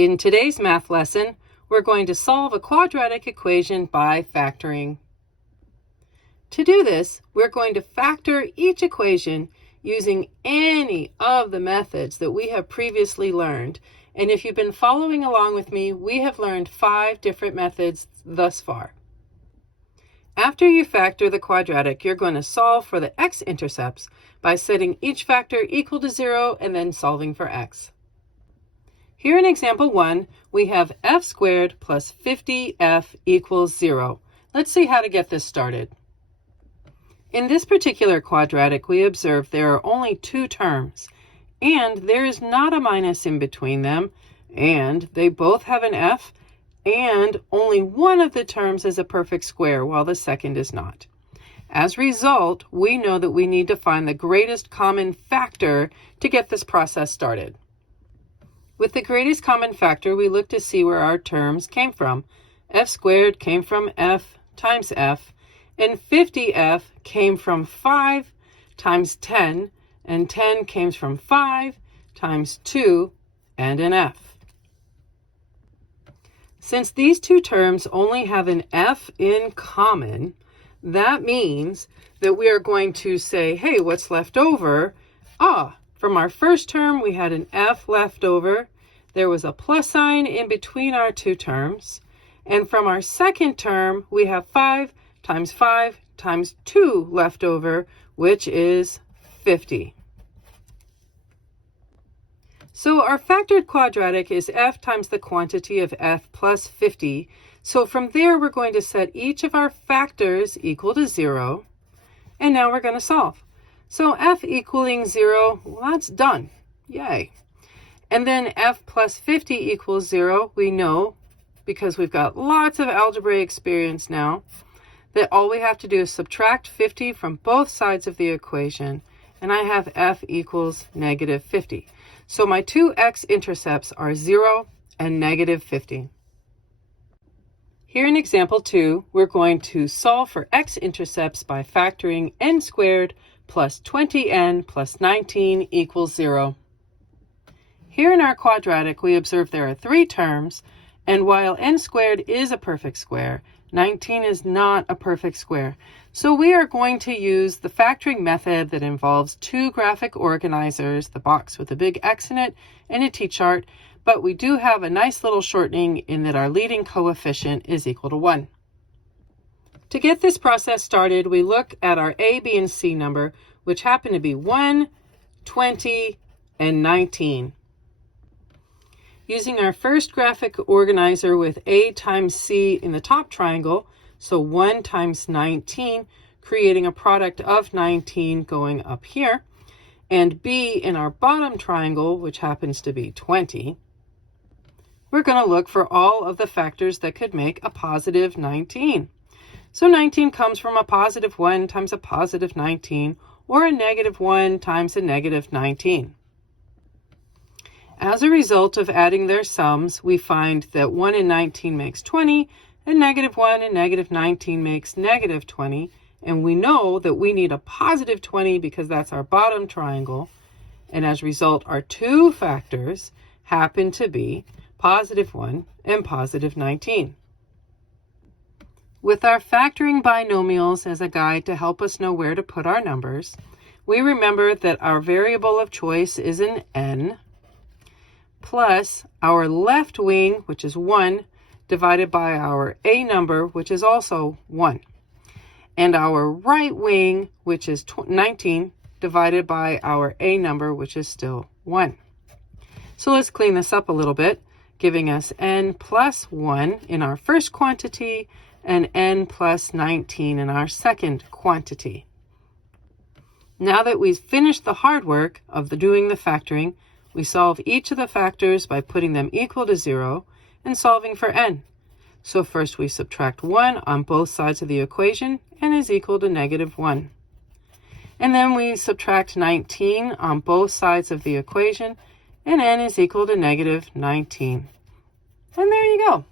In today's math lesson, we're going to solve a quadratic equation by factoring. To do this, we're going to factor each equation using any of the methods that we have previously learned. And if you've been following along with me, we have learned 5 different methods thus far. After you factor the quadratic, you're going to solve for the x-intercepts by setting each factor equal to 0 and then solving for x. Here in example 1, we have f squared plus 50f equals 0. Let's see how to get this started. In this particular quadratic, we observe there are only 2 terms, and there is not a minus in between them, and they both have an f, and only one of the terms is a perfect square, while the second is not. As a result, we know that we need to find the greatest common factor to get this process started. With the greatest common factor, we look to see where our terms came from. F squared came from f times f, and 50f came from 5 times 10, and 10 came from 5 times 2 and an f. Since these 2 terms only have an f in common, that means that we are going to say, hey, what's left over? From our first term, we had an f left over. There was a plus sign in between our 2 terms. And from our second term, we have 5 times 2 left over, which is 50. So our factored quadratic is f times the quantity of f plus 50. So from there, we're going to set each of our factors equal to 0. And now we're going to solve. So f equaling 0, well, that's done. Yay. And then f plus 50 equals 0. We know, because we've got lots of algebra experience now, that all we have to do is subtract 50 from both sides of the equation. And I have f equals negative 50. So my 2 x-intercepts are 0 and negative 50. Here in example 2, we're going to solve for x-intercepts by factoring n squared plus 20n plus 19 equals 0. Here in our quadratic, we observe there are 3 terms, and while n squared is a perfect square, 19 is not a perfect square. So we are going to use the factoring method that involves 2 graphic organizers, the box with a big X in it, and a t-chart, but we do have a nice little shortening in that our leading coefficient is equal to 1. To get this process started, we look at our A, B, and C number, which happen to be 1, 20, and 19. Using our first graphic organizer with A times C in the top triangle, so 1 times 19, creating a product of 19 going up here, and B in our bottom triangle, which happens to be 20, we're going to look for all of the factors that could make a positive 19. So 19 comes from a positive 1 times a positive 19, or a negative 1 times a negative 19. As a result of adding their sums, we find that 1 and 19 makes 20, and negative 1 and negative 19 makes negative 20, and we know that we need a positive 20 because that's our bottom triangle, and as a result, our 2 factors happen to be positive 1 and positive 19. With our factoring binomials as a guide to help us know where to put our numbers, we remember that our variable of choice is an n, plus our left wing, which is 1, divided by our a number, which is also 1. And our right wing, which is 19, divided by our a number, which is still 1. So let's clean this up a little bit, giving us n plus 1 in our first quantity and n plus 19 in our second quantity. Now that we've finished the hard work of doing the factoring, we solve each of the factors by putting them equal to 0 and solving for n. So first we subtract 1 on both sides of the equation, n is equal to negative 1. And then we subtract 19 on both sides of the equation, and n is equal to negative 19. And there you go.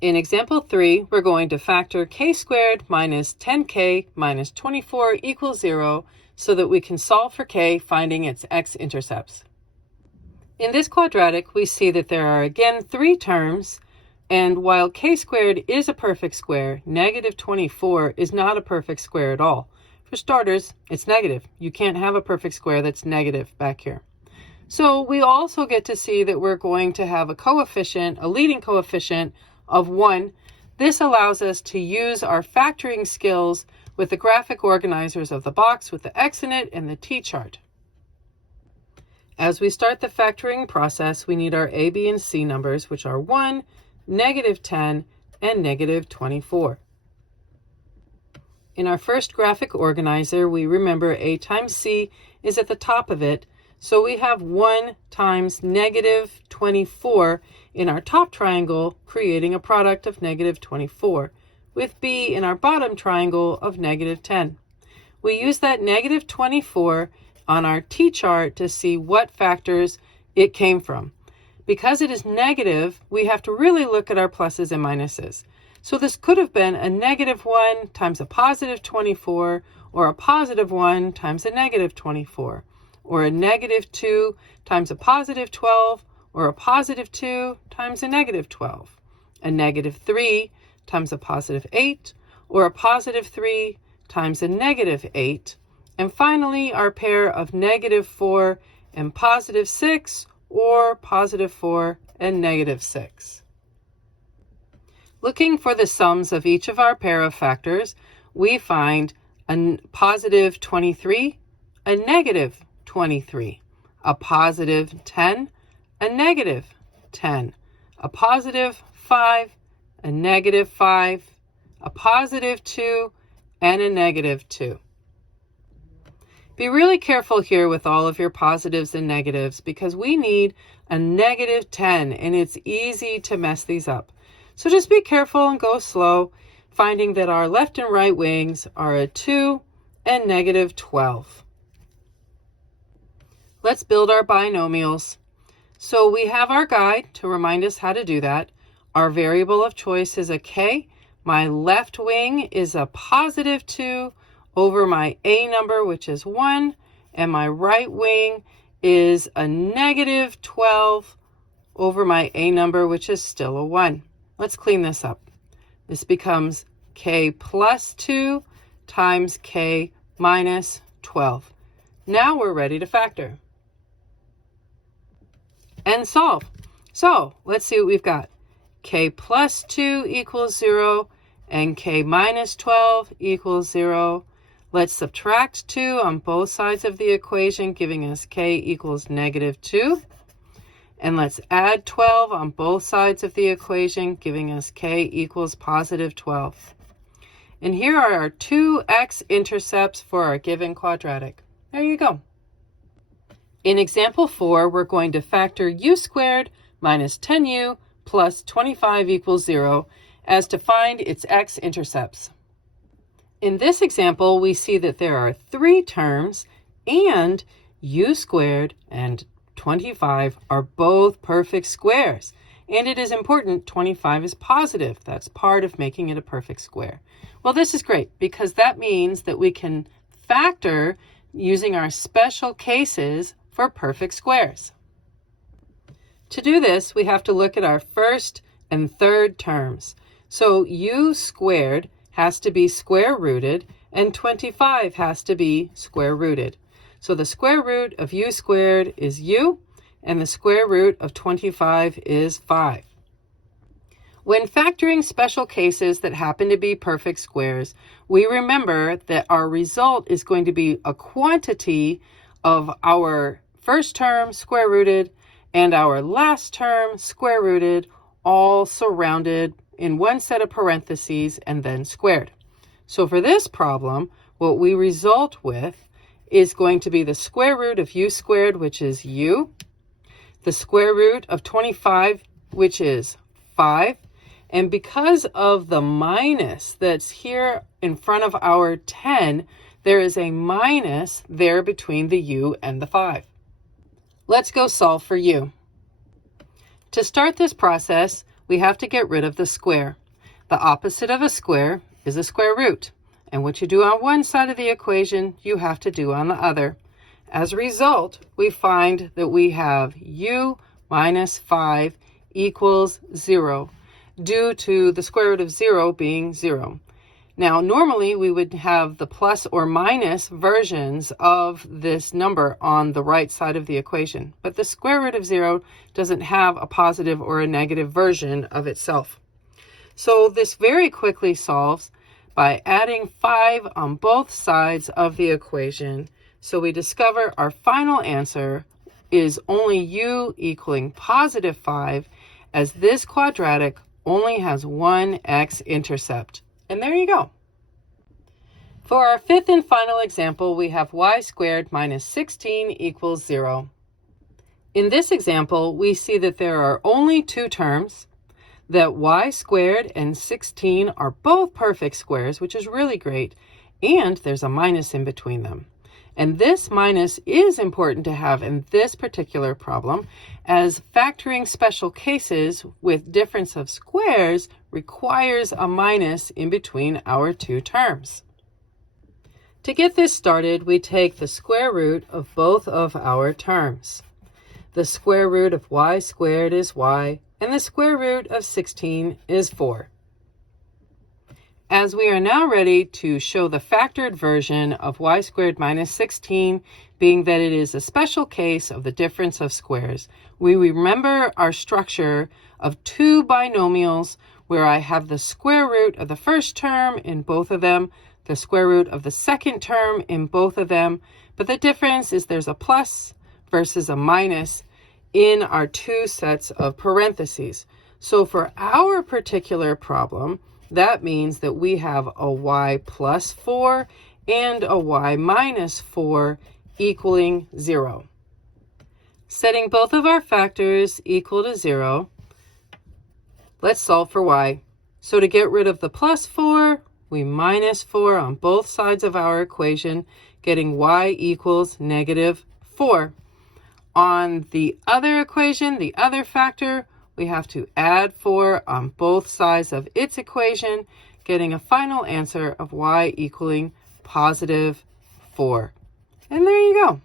In example 3, we're going to factor k squared minus 10k minus 24 equals 0 so that we can solve for k, finding its x-intercepts. In this quadratic, we see that there are again 3 terms, and while k squared is a perfect square, negative 24 is not a perfect square at all. For starters, it's negative. You can't have a perfect square that's negative back here. So we also get to see that we're going to have a coefficient, a leading coefficient of 1. This allows us to use our factoring skills with the graphic organizers of the box with the X in it and the t-chart. As we start the factoring process, we need our A, B, and C numbers, which are 1, negative 10, and negative 24. In our first graphic organizer, we remember A times C is at the top of it, so we have 1 times negative 24 in our top triangle, creating a product of negative 24, with B in our bottom triangle of negative 10. We use that negative 24 on our t-chart to see what factors it came from. Because it is negative, we have to really look at our pluses and minuses. So this could have been a negative 1 times a positive 24, or a positive 1 times a negative 24, or a negative 2 times a positive 12, or a positive 2 times a negative 12, a negative 3 times a positive 8, or a positive 3 times a negative 8, and finally our pair of negative 4 and positive 6, or positive 4 and negative 6. Looking for the sums of each of our pair of factors, we find a positive 23, a negative 23, a positive 10, a negative 10, a positive 5, a negative 5, a positive 2, and a negative 2. Be really careful here with all of your positives and negatives because we need a negative 10 and it's easy to mess these up. So just be careful and go slow, finding that our left and right wings are a 2 and negative 12. Let's build our binomials. So we have our guide to remind us how to do that. Our variable of choice is a k. My left wing is a positive 2 over my A number, which is 1, and my right wing is a negative 12 over my A number, which is still a 1. Let's clean this up. This becomes k plus 2 times k minus 12. Now we're ready to factor and solve. So let's see what we've got. K plus 2 equals 0 and k minus 12 equals 0. Let's subtract 2 on both sides of the equation, giving us k equals negative 2. And let's add 12 on both sides of the equation, giving us k equals positive 12. And here are our 2 x-intercepts for our given quadratic. There you go. In example 4, we're going to factor u squared minus 10u plus 25 equals 0 as to find its x-intercepts. In this example, we see that there are 3 terms and u squared and 25 are both perfect squares. And it is important 25 is positive. That's part of making it a perfect square. Well, this is great because that means that we can factor using our special cases for perfect squares. To do this, we have to look at our first and third terms. So u squared has to be square rooted and 25 has to be square rooted. So the square root of u squared is u and the square root of 25 is 5. When factoring special cases that happen to be perfect squares, we remember that our result is going to be a quantity of our first term square rooted and our last term square rooted, all surrounded in one set of parentheses and then squared. So for this problem, what we result with is going to be the square root of u squared, which is u, the square root of 25, which is 5, and because of the minus that's here in front of our 10, there is a minus there between the u and the 5. Let's go solve for u. To start this process, we have to get rid of the square. The opposite of a square is a square root. And what you do on one side of the equation, you have to do on the other. As a result, we find that we have u minus 5 equals 0 due to the square root of 0 being 0. Now, normally we would have the plus or minus versions of this number on the right side of the equation, but the square root of 0 doesn't have a positive or a negative version of itself. So this very quickly solves by adding 5 on both sides of the equation. So we discover our final answer is only u equaling positive 5, as this quadratic only has one x-intercept. And there you go. For our fifth and final example, we have y squared minus 16 equals 0. In this example, we see that there are only two terms, that y squared and 16 are both perfect squares, which is really great, and there's a minus in between them. And this minus is important to have in this particular problem, as factoring special cases with difference of squares requires a minus in between our two terms. To get this started, we take the square root of both of our terms. The square root of y squared is y, and the square root of 16 is 4. As we are now ready to show the factored version of y squared minus 16, being that it is a special case of the difference of squares, we remember our structure of two binomials where I have the square root of the first term in both of them, the square root of the second term in both of them, but the difference is there's a plus versus a minus in our two sets of parentheses. So for our particular problem, that means that we have a y plus 4 and a y minus 4 equaling 0. Setting both of our factors equal to 0, let's solve for y. So to get rid of the plus 4, we minus 4 on both sides of our equation, getting y equals negative 4. On the other equation, the other factor, we have to add 4 on both sides of its equation, getting a final answer of y equaling positive 4. And there you go.